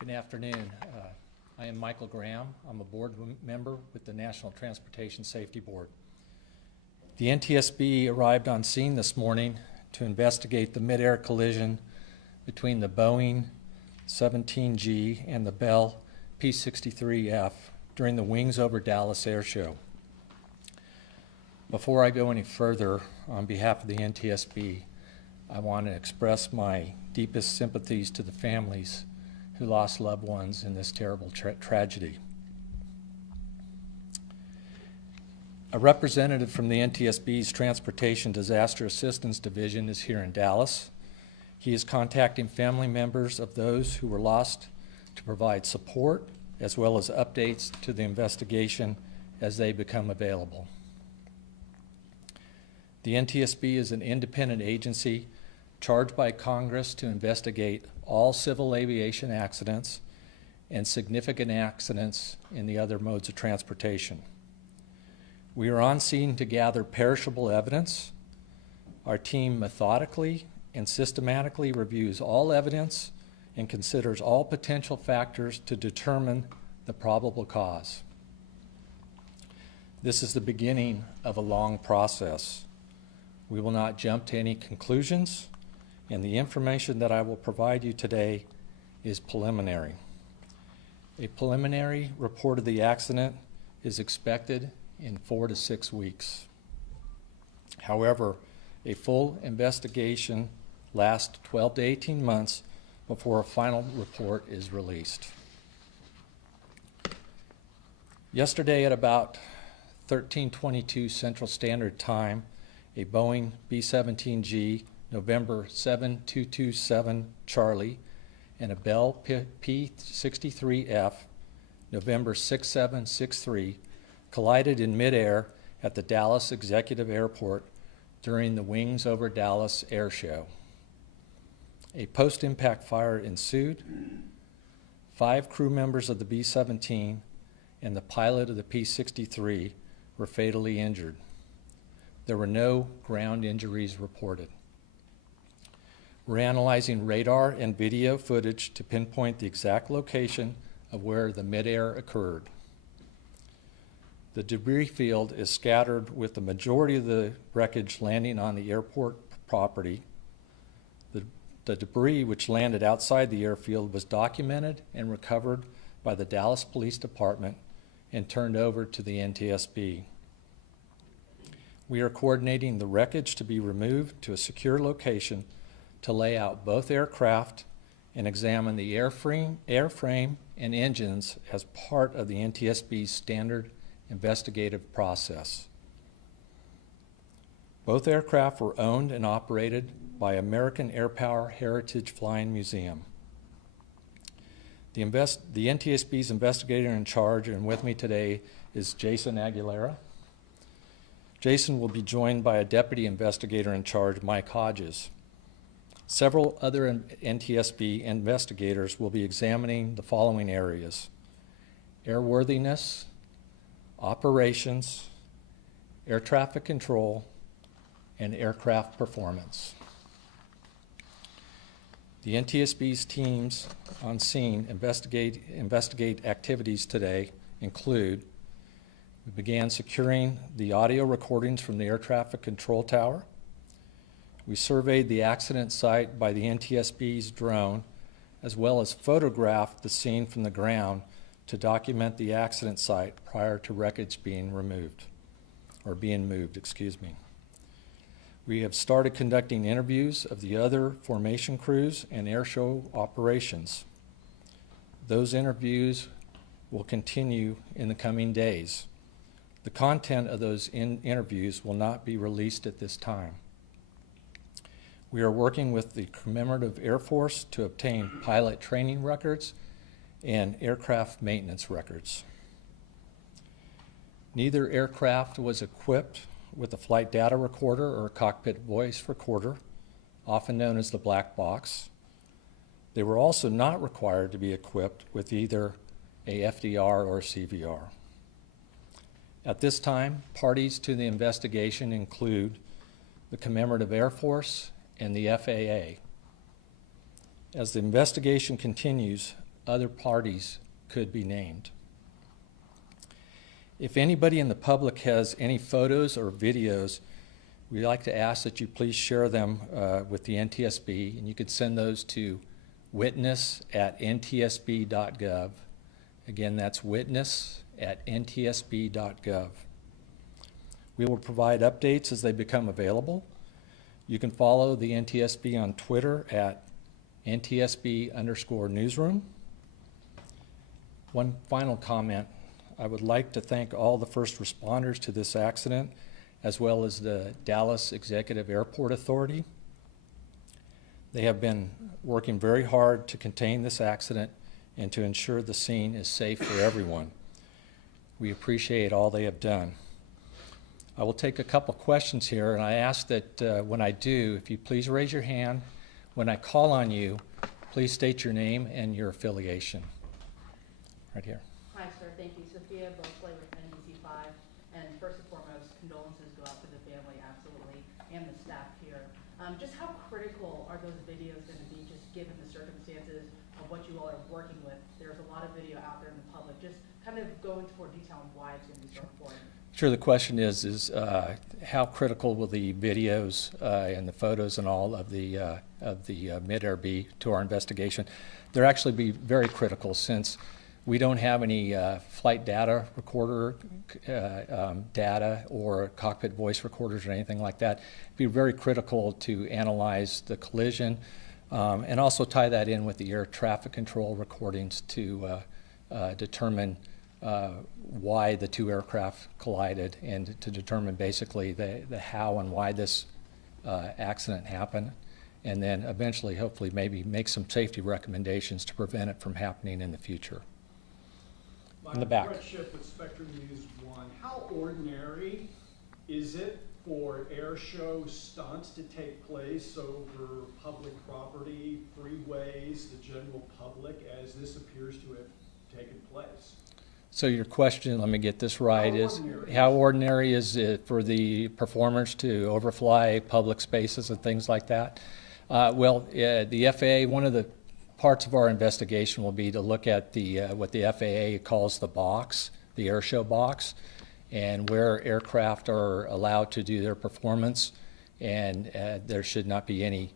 Good afternoon. I am Michael Graham. I'm a board member with the National Transportation Safety Board. The NTSB arrived on scene this morning to investigate the mid-air collision between the Boeing 17G and the Bell P-63F during the Wings Over Dallas Air Show. Before I go any further, on behalf of the NTSB, I want to express my deepest sympathies to the families who lost loved ones in this terrible tragedy. A representative from the NTSB's Transportation Disaster Assistance Division is here in Dallas. He is contacting family members of those who were lost to provide support as well as updates to the investigation as they become available. The NTSB is an independent agency charged by Congress to investigate all civil aviation accidents and significant accidents in the other modes of transportation. We are on scene to gather perishable evidence. Our team methodically and systematically reviews all evidence and considers all potential factors to determine the probable cause. This is the beginning of a long process. We will not jump to any conclusions, and the information that I will provide you today is preliminary. A preliminary report of the accident is expected in 4 to 6 weeks. However, a full investigation lasts 12 to 18 months before a final report is released. Yesterday at about 13:22 Central Standard Time, a Boeing B-17G November 7227 Charlie and a Bell P-63F November 6763 collided in midair at the Dallas Executive Airport during the Wings Over Dallas Air Show. A post-impact fire ensued. 5 crew members of the B-17 and the pilot of the P-63 were fatally injured. There were no ground injuries reported. We're analyzing radar and video footage to pinpoint the exact location of where the midair occurred. The debris field is scattered, with the majority of the wreckage landing on the airport property. The debris which landed outside the airfield was documented and recovered by the Dallas Police Department and turned over to the NTSB. We are coordinating the wreckage to be removed to a secure location to lay out both aircraft and examine the airframe and engines as part of the NTSB's standard investigative process. Both aircraft were owned and operated by American Air Power Heritage Flying Museum. The NTSB's investigator in charge and with me today is Jason Aguilera. Jason will be joined by a deputy investigator in charge, Mike Hodges. Several other NTSB investigators will be examining the following areas: airworthiness, operations, air traffic control, and aircraft performance. The NTSB's teams on scene investigate activities today include: we began securing the audio recordings from the air traffic control tower. We surveyed the accident site by the NTSB's drone, as well as photographed the scene from the ground to document the accident site prior to wreckage being moved. We have started conducting interviews of the other formation crews and air show operations. Those interviews will continue in the coming days. The content of those interviews will not be released at this time. We are working with the Commemorative Air Force to obtain pilot training records and aircraft maintenance records. Neither aircraft was equipped with a flight data recorder or a cockpit voice recorder, often known as the black box. They were also not required to be equipped with either a FDR or CVR. At this time, parties to the investigation include the Commemorative Air Force and the FAA. As the investigation continues, other parties could be named. If anybody in the public has any photos or videos, we'd like to ask that you please share them with the NTSB, and you could send those to witness@ntsb.gov. Again, that's witness@ntsb.gov. We will provide updates as they become available. You can follow the NTSB on Twitter at NTSB_newsroom. One final comment. I would like to thank all the first responders to this accident, as well as the Dallas Executive Airport Authority. They have been working very hard to contain this accident and to ensure the scene is safe for everyone. We appreciate all they have done. I will take a couple questions here, and I ask that when I do, if you please raise your hand. When I call on you, please state your name and your affiliation. Right here. Hi, sir. Thank you. Sophia Bosley with NBC5. And first and foremost, condolences go out to the family, absolutely, and the staff here. Just how critical are those videos going to be, just given the circumstances of what you all are working with? There's a lot of video out there in the public. Just kind of go into more detail on why it's going to be so important. Sure. The question is how critical will the videos and the photos and all of the mid-air be to our investigation? They'll actually be very critical, since we don't have any flight data recorder data or cockpit voice recorders or anything like that. It'd be very critical to analyze the collision and also tie that in with the air traffic control recordings to determine why the two aircraft collided, and to determine basically the how and why this accident happened, and then eventually, hopefully, maybe make some safety recommendations to prevent it from happening in the future. In the back. Brett Schiff with Spectrum News 1. How ordinary is it for air show stunts to take place over public property, freeways, the general public, as this appears to have taken place? So your question, let me get this right, is how ordinary is it for the performers to overfly public spaces and things like that? The FAA, one of the parts of our investigation will be to look at what the FAA calls the box, the air show box, and where aircraft are allowed to do their performance, and there should not be any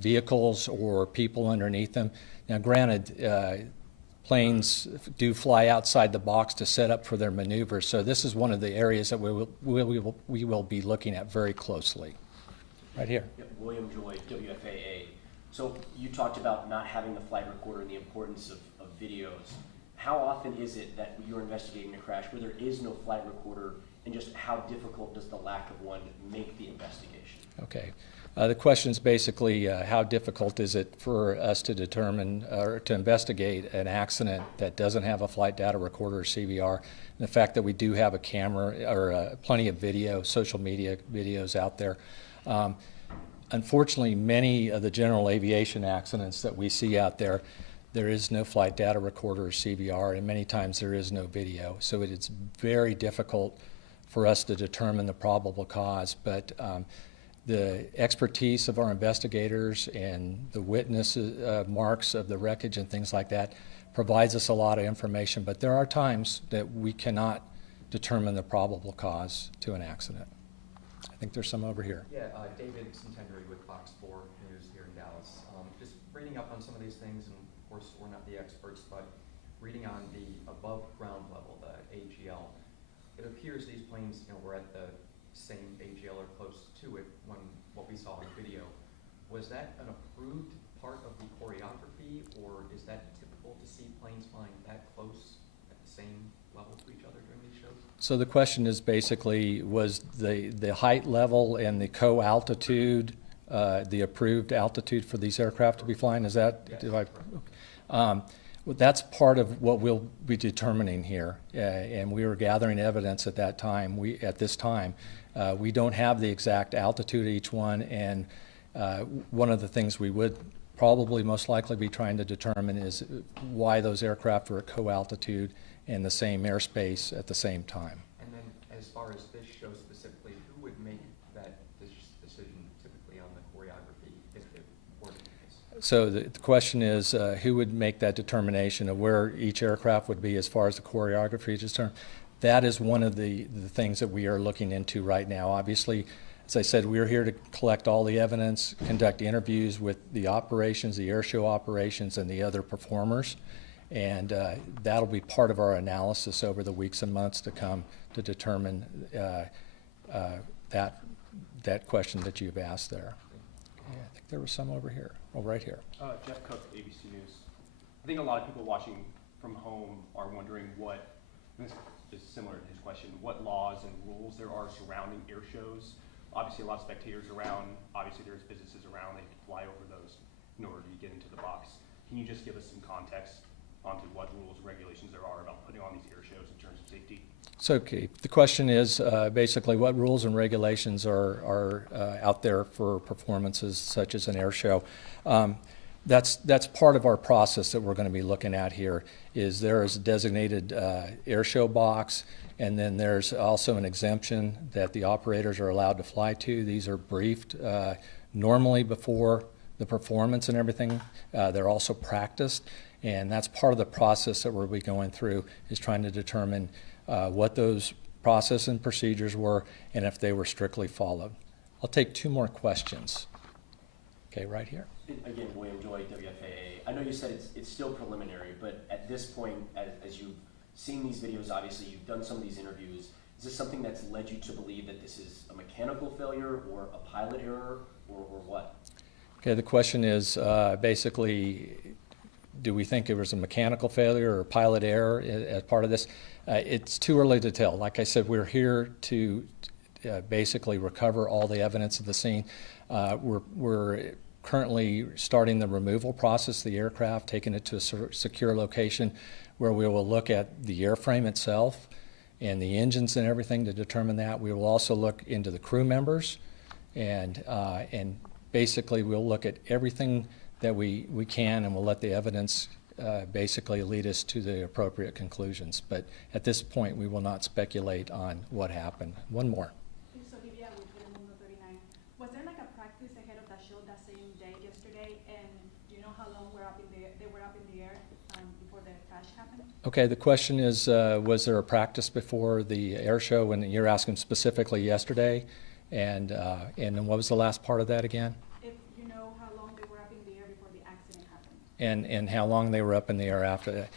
vehicles or people underneath them. Now, granted, planes do fly outside the box to set up for their maneuvers, so this is one of the areas that we will be looking at very closely. Right here. Yep, William Joy, WFAA. So you talked about not having the flight recorder and the importance of videos. How often is it that you're investigating a crash where there is no flight recorder, and just how difficult does the lack of one make the investigation? Okay. The question is basically how difficult is it for us to determine or to investigate an accident that doesn't have a flight data recorder or CVR, and the fact that we do have a camera or plenty of video, social media videos out there. Unfortunately, many of the general aviation accidents that we see out there, there is no flight data recorder or CVR, and many times there is no video. So it is very difficult for us to determine the probable cause. But the expertise of our investigators and the witness marks of the wreckage and things like that provides us a lot of information. But there are times that we cannot determine the probable cause to an accident. I think there's some over here. Yeah, David Centenary with Fox 4 News here in Dallas. Just reading up on some of these things, and of course we're not the experts, but reading on the above ground level, the AGL, it appears these planes, were at the same AGL or close to it when what we saw in the video. Was that an approved part of the choreography, or is that typical to see planes flying that close at the same level to each other during these shows? So the question is basically, was the height level and the co-altitude the approved altitude for these aircraft to be flying? Is that, Yes. Well, that's part of what we'll be determining here, and we were gathering evidence at that time. At this time, we don't have the exact altitude of each one, and one of the things we would probably most likely be trying to determine is why those aircraft were at co-altitude in the same airspace at the same time. And then as far as this show specifically, who would make that decision typically on the choreography if it were the case? So the question is, who would make that determination of where each aircraft would be as far as the choreography is concerned? That is one of the things that we are looking into right now. Obviously, as I said, we're here to collect all the evidence, conduct interviews with the operations, the air show operations, and the other performers. And that'll be part of our analysis over the weeks and months to come to determine that question that you've asked there. Okay, I think there was some over here. Oh, right here. Jeff Cook, ABC News. I think a lot of people watching from home are wondering what, and this is similar to his question, what laws and rules there are surrounding air shows. Obviously a lot of spectators around, obviously there's businesses around, they can fly over those in order to get into the box. Can you just give us some context onto what rules and regulations there are about putting on these air shows in terms of safety? So, okay, the question is basically what rules and regulations are out there for performances such as an air show. That's part of our process that we're going to be looking at here. Is there is a designated air show box, and then there's also an exemption that the operators are allowed to fly to. These are briefed normally before the performance and everything. They're also practiced, and that's part of the process that we'll be going through, is trying to determine what those process and procedures were and if they were strictly followed. I'll take two more questions. Okay, right here. Again, William Joy, WFAA. I know you said it's still preliminary, but at this point, as you've seen these videos, obviously you've done some of these interviews, is this something that's led you to believe that this is a mechanical failure or a pilot error or what? Okay, the question is basically, do we think it was a mechanical failure or pilot error as part of this? It's too early to tell. Like I said, we're here to basically recover all the evidence of the scene. We're currently starting the removal process of the aircraft, taking it to a secure location where we will look at the airframe itself and the engines and everything to determine that. We will also look into the crew members, and basically we'll look at everything that we can, and we'll let the evidence basically lead us to the appropriate conclusions. But at this point, we will not speculate on what happened. One more. So Livia with Telemundo 39. Was there like a practice ahead of that show that same day yesterday? And do you know how long they were up in the air before the crash happened? Okay, the question is, was there a practice before the air show? And you're asking specifically yesterday. And then what was the last part of that again? If you know how long they were up in the air before the accident happened. And how long they were up in the air after that.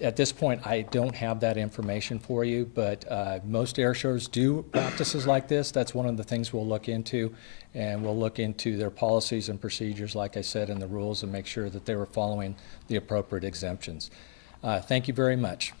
At this point, I don't have that information for you, but most air shows do practices like this. That's one of the things we'll look into, and we'll look into their policies and procedures, like I said, and the rules, and make sure that they were following the appropriate exemptions. Thank you very much.